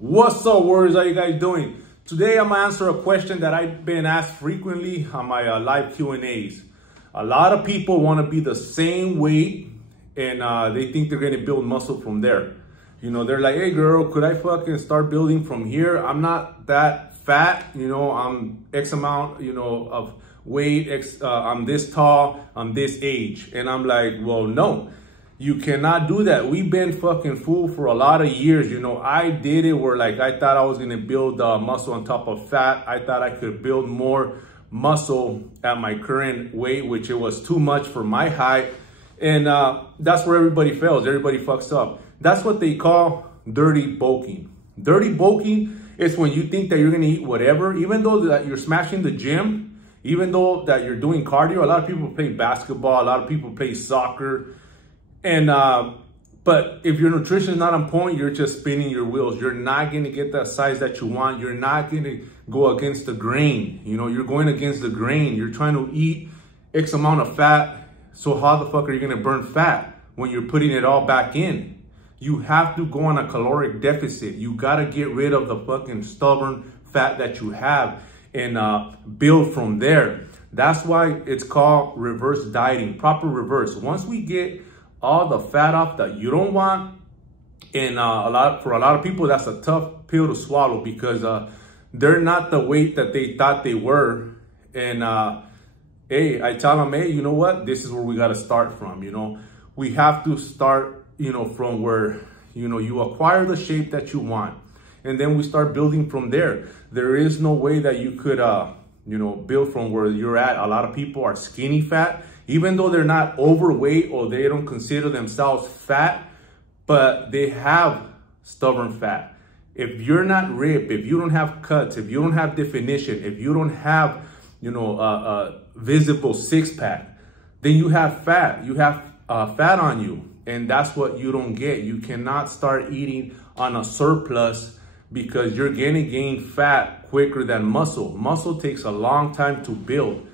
What's up, warriors? How you guys doing? Today I'm gonna answer a question that I've been asked frequently on my live Q&As. A lot of people want to be the same weight and they think they're gonna build muscle from there. You know, they're like, hey girl, could I fucking start building from here? I'm not that fat, you know, I'm X amount, you know, of weight, I'm this tall, I'm this age. And I'm like, well, no. You cannot do that. We've been fucking fooled for a lot of years. You know, I did it where like I thought I was going to build muscle on top of fat. I thought I could build more muscle at my current weight, which it was too much for my height. And that's where everybody fails. Everybody fucks up. That's what they call dirty bulking. Dirty bulking is when you think that you're going to eat whatever, even though that you're smashing the gym, even though that you're doing cardio. A lot of people play basketball. A lot of people play soccer. And, but if your nutrition is not on point, you're just spinning your wheels. You're not going to get that size that you want. You're not going to go against the grain. You know, you're going against the grain. You're trying to eat X amount of fat. So how the fuck are you going to burn fat when you're putting it all back in? You have to go on a caloric deficit. You got to get rid of the fucking stubborn fat that you have and build from there. That's why it's called reverse dieting, proper reverse. Once we get all the fat off that you don't want, and for a lot of people that's a tough pill to swallow because they're not the weight that they thought they were. And hey, I tell them, hey, you know what, this is where we got to start from. You know, we have to start, you know, from where, you know, you acquire the shape that you want, and then we start building from there. There is no way that you could you know, build from where you're at. A lot of people are skinny fat, even though they're not overweight or they don't consider themselves fat, but they have stubborn fat. If you're not ripped, if you don't have cuts, if you don't have definition, if you don't have, you know, a visible six pack, then you have fat. You have fat on you. And that's what you don't get. You cannot start eating on a surplus because you're gonna gain fat quicker than muscle. Muscle takes a long time to build.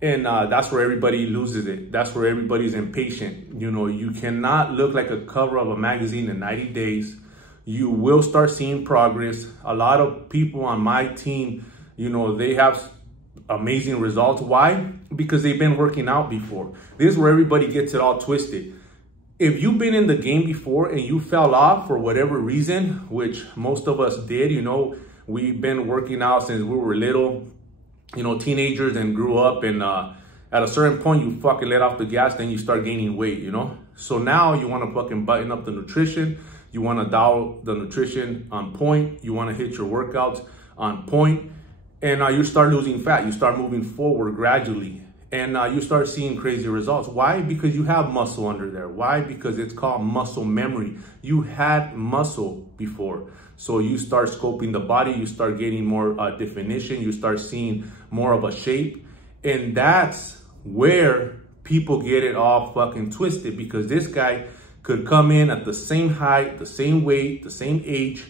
And that's where everybody loses it. That's where everybody's impatient. You know, you cannot look like a cover of a magazine in 90 days. You will start seeing progress. A lot of people on my team, you know, they have amazing results. Why? Because they've been working out before. This is where everybody gets it all twisted. If you've been in the game before and you fell off for whatever reason, which most of us did, you know, we've been working out since we were little, you know, teenagers, and grew up, and at a certain point you fucking let off the gas, then you start gaining weight, you know. So now you want to fucking button up the nutrition. You want to dial the nutrition on point. You want to hit your workouts on point, and you start losing fat. You start moving forward gradually, and you start seeing crazy results. Why? Because you have muscle under there. Why? Because it's called muscle memory. You had muscle before. So you start scoping the body, you start getting more definition, you start seeing more of a shape. And that's where people get it all fucking twisted, because this guy could come in at the same height, the same weight, the same age,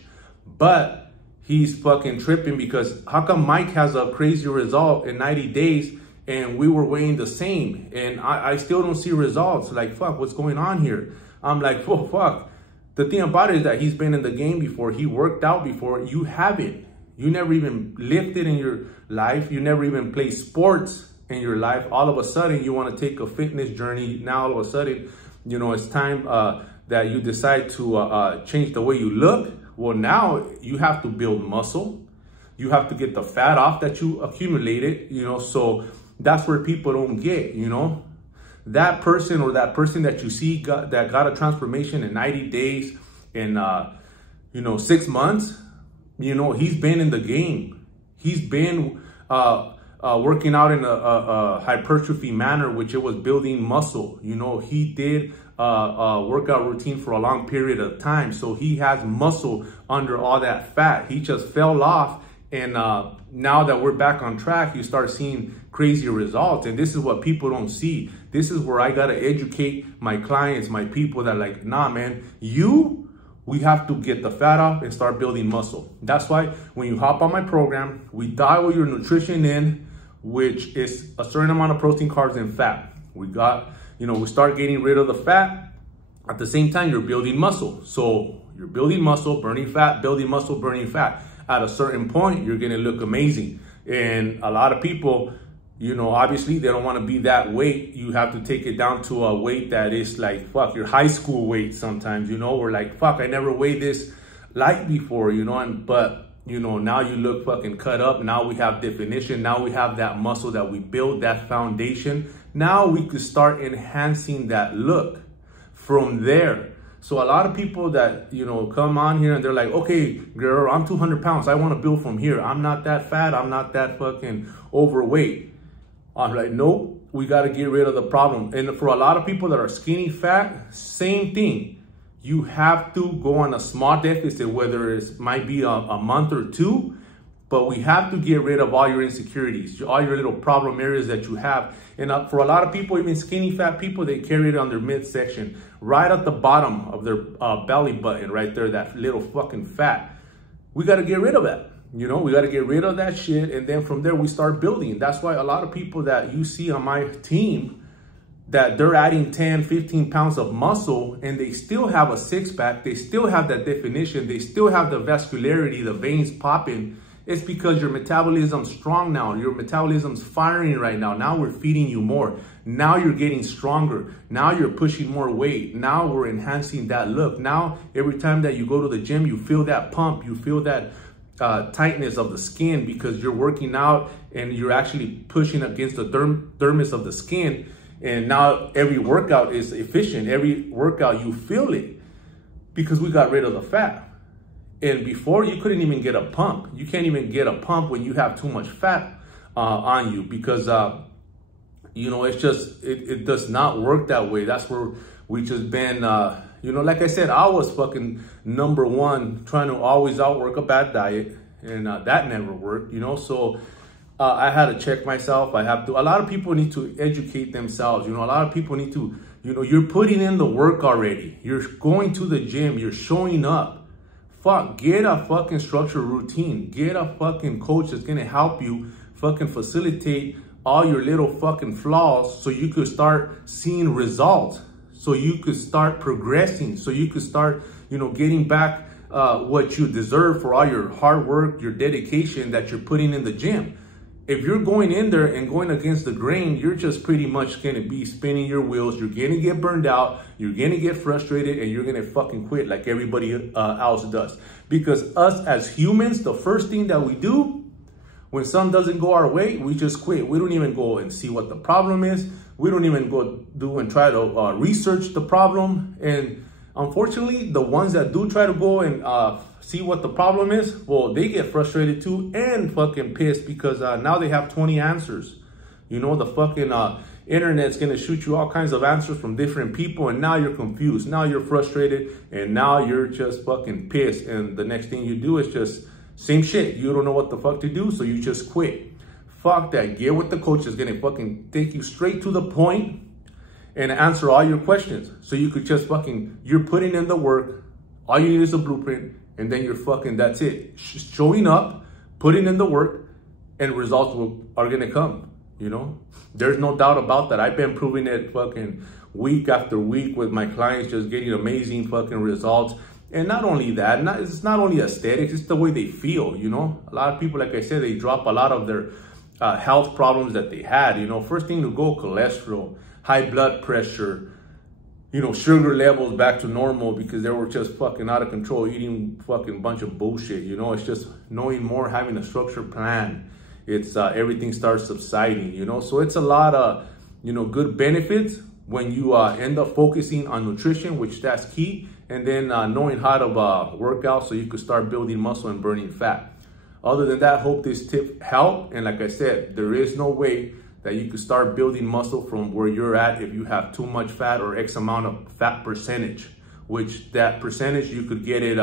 but he's fucking tripping because how come Mike has a crazy result in 90 days and we were weighing the same and I still don't see results? Like, fuck, what's going on here? I'm like, oh, fuck. The thing about it is that he's been in the game before. He worked out before. You haven't. You never even lifted in your life. You never even played sports in your life. All of a sudden, you want to take a fitness journey. Now, all of a sudden, you know, it's time that you decide to change the way you look. Well, now you have to build muscle. You have to get the fat off that you accumulated, you know. So that's where people don't get, you know. That person that you see that got a transformation in 90 days, in, you know, 6 months, you know, he's been in the game. He's been working out in a hypertrophy manner, which it was building muscle. You know, he did a workout routine for a long period of time. So he has muscle under all that fat. He just fell off. And now that we're back on track, you start seeing crazy results. And this is what people don't see. This is where I got to educate my clients, my people that like, nah, man, we have to get the fat off and start building muscle. That's why when you hop on my program, we dial your nutrition in, which is a certain amount of protein, carbs, and fat. We got, you know, we start getting rid of the fat. At the same time, you're building muscle. So You're building muscle, burning fat, building muscle, burning fat. At a certain point, you're gonna look amazing. And a lot of people, you know, obviously they don't want to be that weight. You have to take it down to a weight that is like, fuck, your high school weight sometimes, you know, or like, fuck, I never weighed this light before, you know, but, you know, now you look fucking cut up. Now we have definition. Now we have that muscle that we built, that foundation. Now we could start enhancing that look from there. So a lot of people that, you know, come on here and they're like, okay, girl, I'm 200 pounds. I want to build from here. I'm not that fat. I'm not that fucking overweight. I'm like, nope, we got to get rid of the problem. And for a lot of people that are skinny fat, same thing. You have to go on a small deficit, whether it might be a month or two, but we have to get rid of all your insecurities, all your little problem areas that you have. And for a lot of people, even skinny fat people, they carry it on their midsection, right at the bottom of their belly button, right there, that little fucking fat. We got to get rid of that. You know, we got to get rid of that shit. And then from there, we start building. That's why a lot of people that you see on my team, that they're adding 10, 15 pounds of muscle and they still have a six-pack, they still have that definition, they still have the vascularity, the veins popping. It's because your metabolism's strong now. Your metabolism's firing right now. Now we're feeding you more. Now you're getting stronger. Now you're pushing more weight. Now we're enhancing that look. Now every time that you go to the gym, you feel that pump. You feel that tightness of the skin because you're working out and you're actually pushing against the dermis of the skin. And now every workout is efficient. Every workout, you feel it because we got rid of the fat. And before, you couldn't even get a pump. You can't even get a pump when you have too much fat on you because, you know, it's just, it does not work that way. That's where we just been, you know, like I said, I was fucking number one trying to always outwork a bad diet. And that never worked, you know. So I had to check myself. I have to, a lot of people need to educate themselves. You know, a lot of people need to, you know, you're putting in the work already. You're going to the gym. You're showing up. Fuck, get a fucking structured routine. Get a fucking coach that's gonna help you fucking facilitate all your little fucking flaws so you could start seeing results, so you could start progressing, so you could start, you know, getting back what you deserve for all your hard work, your dedication that you're putting in the gym. If you're going in there and going against the grain, you're just pretty much going to be spinning your wheels. You're going to get burned out. You're going to get frustrated and you're going to fucking quit like everybody else does. Because us as humans, the first thing that we do when something doesn't go our way, we just quit. We don't even go and see what the problem is. We don't even go do and try to research the problem. And unfortunately, the ones that do try to go and see what the problem is, well, they get frustrated too and fucking pissed because now they have 20 answers. You know, the fucking internet's gonna shoot you all kinds of answers from different people and now you're confused. Now you're frustrated and now you're just fucking pissed. And the next thing you do is just same shit. You don't know what the fuck to do, so you just quit. Fuck that. Get with the coach that's gonna fucking take you straight to the point and answer all your questions. So you could just fucking, you're putting in the work. All you need is a blueprint and then you're fucking, that's it. Showing up, putting in the work and results are gonna come, you know? There's no doubt about that. I've been proving it fucking week after week with my clients, just getting amazing fucking results. And not only that, it's not only aesthetics, it's the way they feel, you know? A lot of people, like I said, they drop a lot of their health problems that they had, you know? First thing to go, cholesterol, high blood pressure, you know, sugar levels back to normal because they were just fucking out of control, eating fucking bunch of bullshit, you know? It's just knowing more, having a structured plan. It's everything starts subsiding, you know? So it's a lot of, you know, good benefits when you end up focusing on nutrition, which that's key, and then knowing how to work out so you could start building muscle and burning fat. Other than that, hope this tip helped. And like I said, there is no way that you could start building muscle from where you're at if you have too much fat or X amount of fat percentage, which that percentage you could get it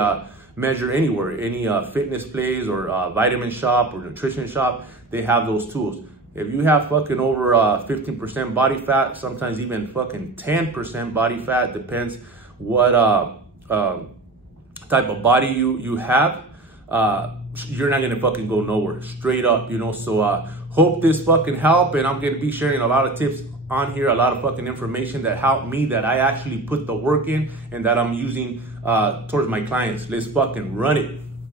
measure anywhere, any fitness place or vitamin shop or nutrition shop, they have those tools. If you have fucking over 15% body fat, sometimes even fucking 10% body fat, depends what type of body you have, you're not gonna fucking go nowhere, straight up, you know? So hope this fucking help, and I'm gonna be sharing a lot of tips on here, a lot of fucking information that helped me, that I actually put the work in and that I'm using towards my clients. Let's fucking run it.